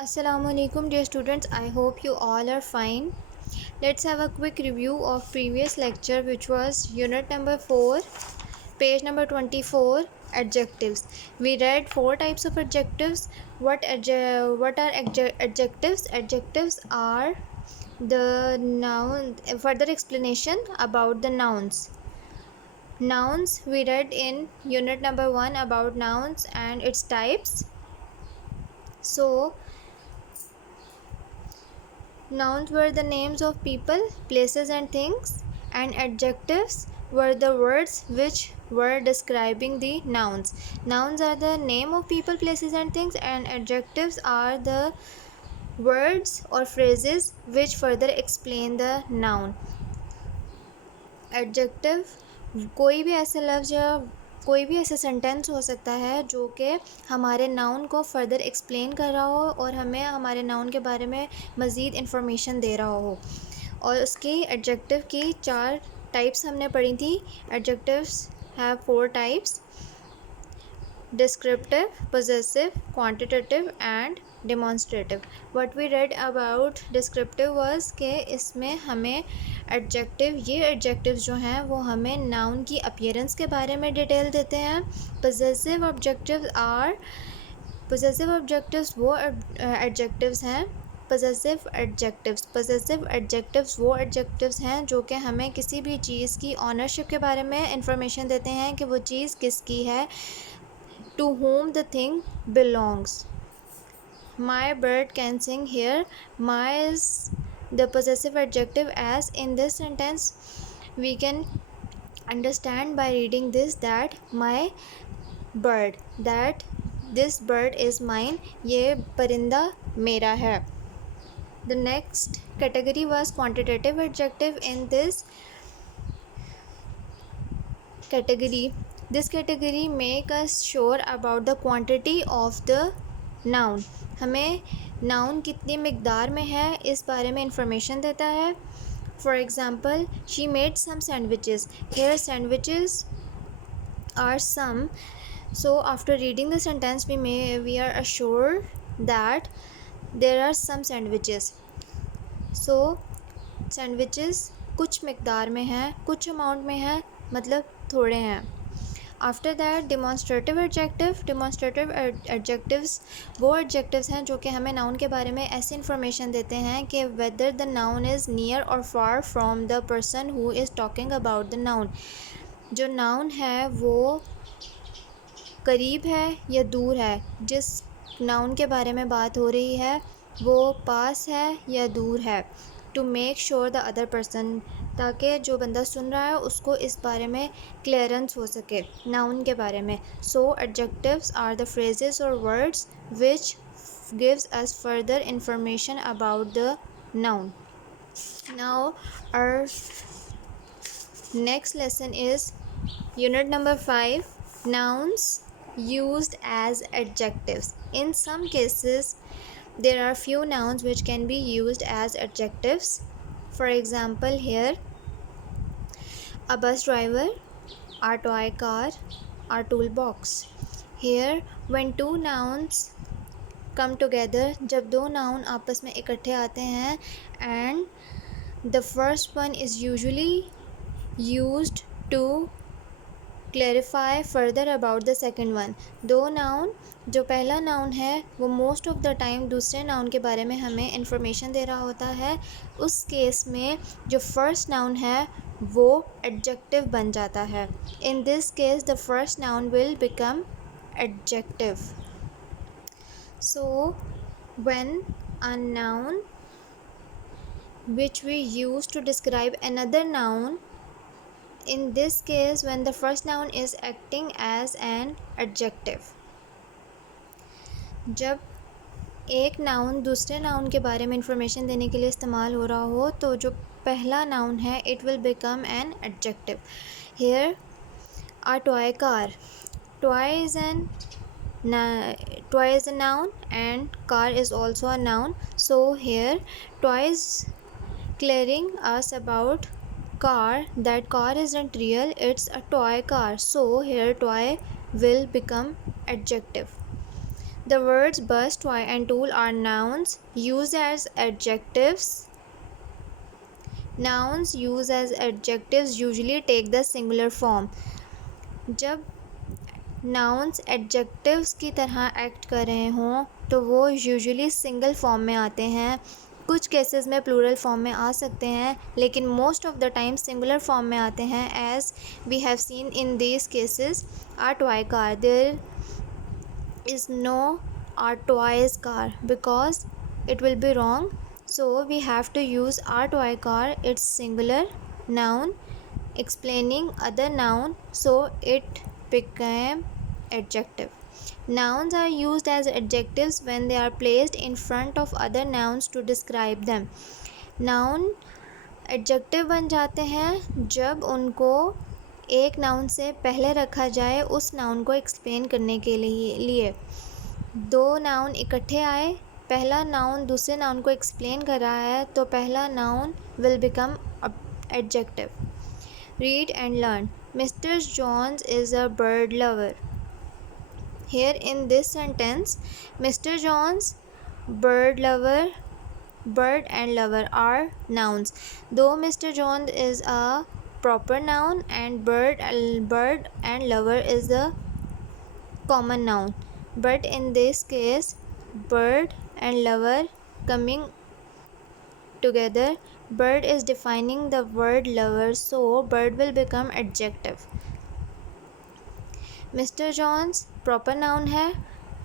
Assalamualaikum dear students, I hope you all are fine. Let's have a quick review of previous lecture, which was unit number 4, page number 24, adjectives. We read four types of adjectives. What are adjectives? Adjectives are the noun, further explanation about the nouns. Nouns we read in unit number 1 about nouns and its types. So nouns were the names of people, places and things, and adjectives were the words which were describing the nouns. Nouns are the name of people, places and things, and adjectives are the words or phrases which further explain the noun. Adjective कोई भी ऐसे लफ्ज़ या कोई भी ऐसा sentence हो सकता है जो कि हमारे नाउन को फर्दर एक्सप्लेन कर रहा हो और हमें हमारे नाउन के बारे में मज़ीद इन्फॉर्मेशन दे रहा हो। और उसकी एडजेक्टिव की 4 टाइप्स हमने पढ़ी थी। Adjectives have 4 types: descriptive, possessive, quantitative and demonstrative. What we read about descriptive was कि इसमें हमें ये एडजेक्टिव्स जो हैं वो हमें नाउन की अपीयरेंस के बारे में डिटेल देते हैं। possessive adjectives वो एडजेक्टिव्स हैं possessive adjectives वो एडजेक्टिव्स हैं जो कि हमें किसी भी चीज़ की ऑनरशिप के बारे में इंफॉर्मेशन देते हैं कि वो चीज़ किसकी है, to whom the thing belongs. My bird can sing here. My is the possessive adjective, as in this sentence we can understand by reading this that this bird is mine. ये परिंदा मेरा है. The next category was quantitative adjective. In this category make us sure about the quantity of the noun. हमें noun कितनी मिकदार में है इस बारे में इंफॉर्मेशन देता है. For example, she made some sandwiches. Here sandwiches are some. So after reading the sentence we are assured that there are some sandwiches. So sandwiches कुछ मिकदार में है, कुछ अमाउंट में है, मतलब थोड़े हैं. आफ्टर दैट डिमॉन्स्ट्रेटिव एडजेक्टिव्स वो एडजेक्टिव्स हैं जो कि हमें नाउन के बारे में ऐसी इंफॉर्मेशन देते हैं कि whether the noun is near और far from the person who is talking about the noun. जो नाउन है वो करीब है या दूर है, जिस नाउन के बारे में बात हो रही है वो पास है या दूर है. To make sure the other person, ताकि जो बंदा सुन रहा है उसको इस बारे में क्लियरेंस हो सके नाउन के बारे में. So adjectives are the phrases और words which gives us further information about the noun. Now our next lesson is unit number 5, nouns used as adjectives. In some cases there are few nouns which can be used as adjectives. For example, here a bus driver, our toy car, our toolbox. Here when two nouns come together, जब दो noun आपस में इकट्ठे आते हैं, and the first one is usually used to clarify further about the second one. दो noun, जो पहला noun है वो most of the time दूसरे noun के बारे में हमें information दे रहा होता है. उस केस में जो first noun है वो adjective बन जाता है. In this case the first noun will become adjective. So when a noun which we use to describe another noun, in this case when the first noun is acting as an adjective, जब एक noun दूसरे noun के बारे में information देने के लिए इस्तेमाल हो रहा हो तो जो पहला नाउन है it will become an adjective. Here a toy car, toy is a noun and car is also a noun. So here toy is clearing us about car, that car isn't real, it's a toy car. So here toy will become adjective. The words bus, toy and tool are nouns used as adjectives. Nouns used as adjectives usually take the singular form. जब nouns adjectives की तरह act कर रहे हों तो वो usually single form में आते हैं. कुछ केसेस में प्लूरल फॉर्म में आ सकते हैं, लेकिन most of the time singular form में आते हैं. As we have seen in these cases, are toy car, there is no our toys car because it will be wrong, so we have to use our toy car. It's singular noun explaining other noun, so it became adjective. Nouns are used as adjectives when they are placed in front of other nouns to describe them. Noun adjective बन जाते हैं जब उनको एक noun से पहले रखा जाए उस नाउन को एक्सप्लेन करने के लिए. दो नाउन इकट्ठे आए, पहला नाउन दूसरे नाउन को एक्सप्लेन कर रहा है, तो पहला noun will become adjective. Read and learn. Mister Jones is a bird lover. Here in this sentence, Mr. John's, bird lover, bird and lover are nouns. Though Mr. John is a proper noun and bird and lover is a common noun, but in this case bird and lover coming together, bird is defining the word lover, so bird will become adjective. Mister Jones proper noun है,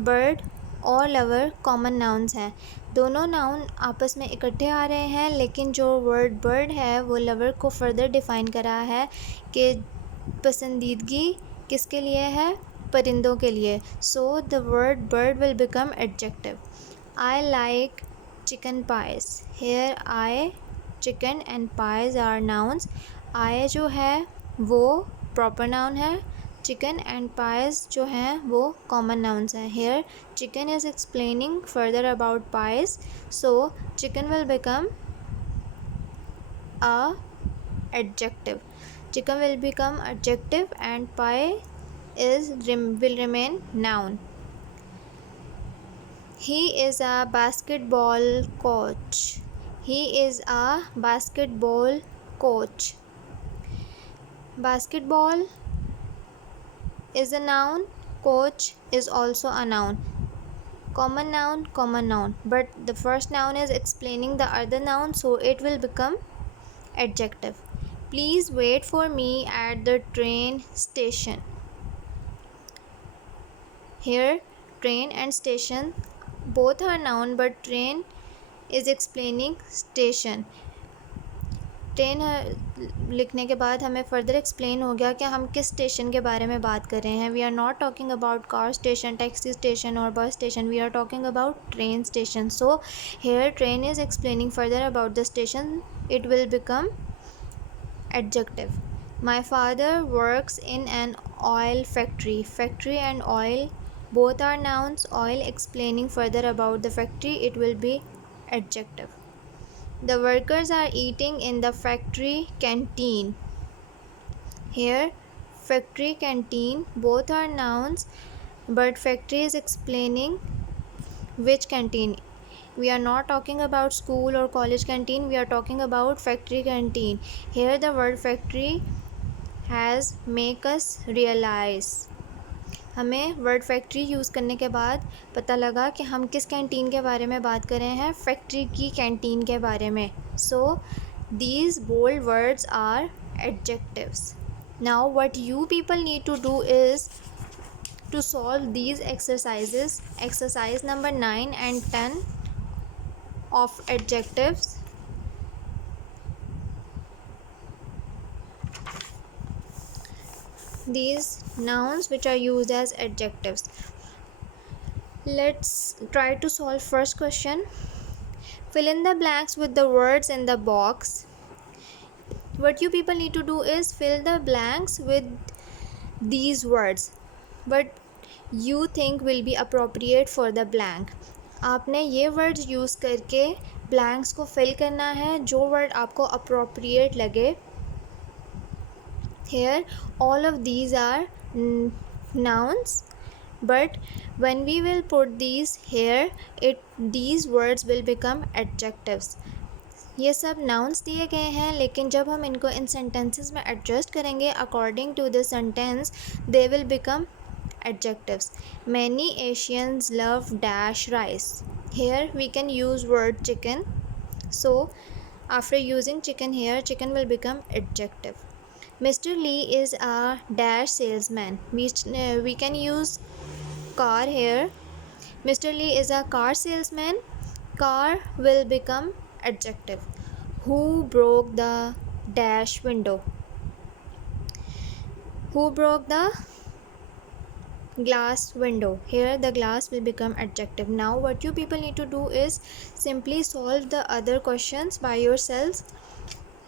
bird और lover common nouns हैं. दोनों noun आपस में इकट्ठे आ रहे हैं, लेकिन जो वर्ड बर्ड है वो लवर को फर्दर डिफ़ाइन कर रहा है कि पसंदीदगी किसके लिए है, परिंदों के लिए. So the word bird will become adjective. I like chicken pies. Here I, chicken and pies are nouns. I जो है वो प्रॉपर नाउन है, चिकन एंड पाइज जो हैं वो कॉमन नाउन्स हैं. Here chicken is explaining further about pies, so chicken will become a adjective. Chicken will become adjective and pie will remain noun. He is a basketball coach. He is a basketball coach. Basketball is a noun, coach is also a noun. Common noun, but the first noun is explaining the other noun, so it will become adjective. Please wait for me at the train station. Here train and station both are noun, but train is explaining station. Train लिखने के बाद हमें further explain हो गया कि हम किस station के बारे में बात कर रहे हैं. We are not talking about car station, taxi station और bus station. We are talking about train station. So here train is explaining further about the station. It will become adjective. My father works in an oil factory. Factory and oil both are nouns. Oil explaining further about the factory, it will be adjective. The workers are eating in the factory canteen. Here factory, canteen both are nouns, but factory is explaining which canteen. We are not talking about school or college canteen, we are talking about factory canteen. Here the word factory has make us realize. हमें word factory use करने के बाद पता लगा कि हम किस canteen के बारे में बात कर रहे हैं, फैक्ट्री की कैंटीन के बारे में. So these bold words are adjectives. Now what you people need to do is to solve these exercises. Exercise number 9 and 10 of adjectives. These nouns which are used as adjectives. Let's try to solve first question. Fill in the blanks with the words in the box. What you people need to do is fill the blanks with these words what you think will be appropriate for the blank. आपने ये words use करके blanks को fill करना है जो word आपको appropriate लगे. Here all of these are nouns, but when we will put these here, these words will become adjectives. ये सब नाउन्स दिए गए हैं, लेकिन जब हम इनको इन सेंटेंसेस में एडजस्ट करेंगे according to the sentence, they will become adjectives. Many Asians love dash rice. Here we can use word chicken. So after using chicken here, chicken will become adjective. Mr. Lee is a dash salesman. We can use car here. Mr. Lee is a car salesman. Car will become adjective. Who broke the dash window? Who broke the glass window? Here the glass will become adjective. Now what you people need to do is simply solve the other questions by yourselves.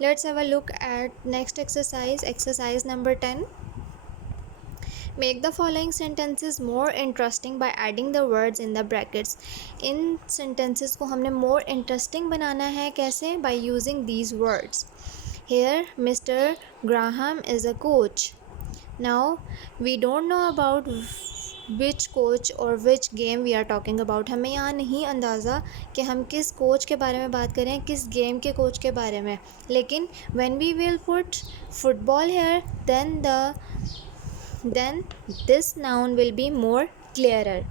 Let's have a look at next exercise, exercise number 10. Make the following sentences more interesting by adding the words in the brackets. In sentences को हमने more interesting बनाना है कैसे? By using these words. Here Mr. Graham is a coach. Now we don't know about which coach or which game we are talking about. हमें यहाँ नहीं अंदाज़ा कि हम किस कोच के बारे में बात करें, किस गेम के कोच के बारे में, लेकिन when we will put football here, then this noun will be more clearer.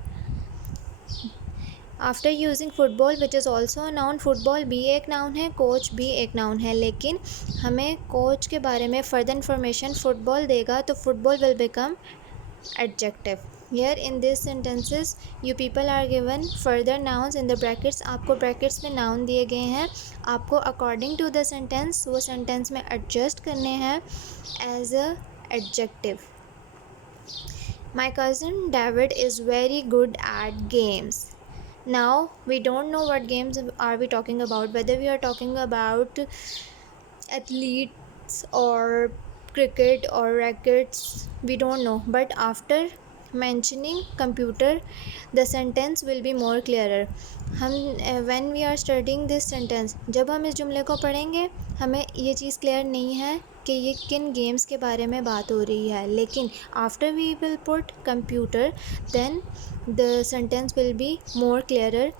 After using football which is also a noun, football भी एक नाउन है, कोच भी एक नाउन है, लेकिन हमें कोच के बारे में फर्दर इन्फॉर्मेशन फुटबॉल देगा तो football will become adjective. Here in this sentences you people are given further nouns in the brackets. आपको ब्रैकेट्स में नाउन दिए गए हैं, आपको अकॉर्डिंग टू द सेंटेंस वो सेंटेंस में एडजस्ट करने हैं as a adjective. My cousin David is very good at games. Now we don't know what games are we talking about, whether we are talking about athletes or cricket or rackets, we don't know, but after mentioning computer the sentence will be more clearer. हम when we are studying this sentence, जब हम इस जुमले को पढ़ेंगे हमें ये चीज़ clear नहीं है कि ये किन गेम्स के बारे में बात हो रही है, लेकिन after we will put computer then the sentence will be more clearer.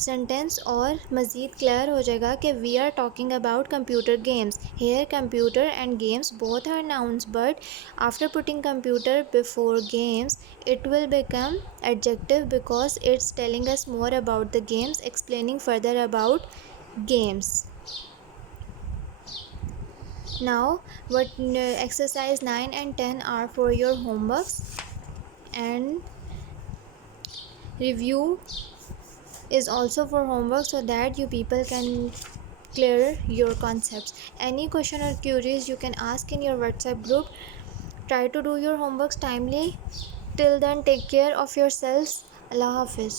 Sentence और मज़ीद क्लियर हो जाएगा कि we are talking about computer games. Here computer and games both are nouns, but after putting computer before games it will become adjective because it's telling us more about the games, explaining further about games. Now what exercise 9 and 10 are for your homeworks, and review is also for homework so that you people can clear your concepts. Any question or queries you can ask in your WhatsApp group. Try to do your homeworks timely. Till then, take care of yourselves. Allah Hafiz.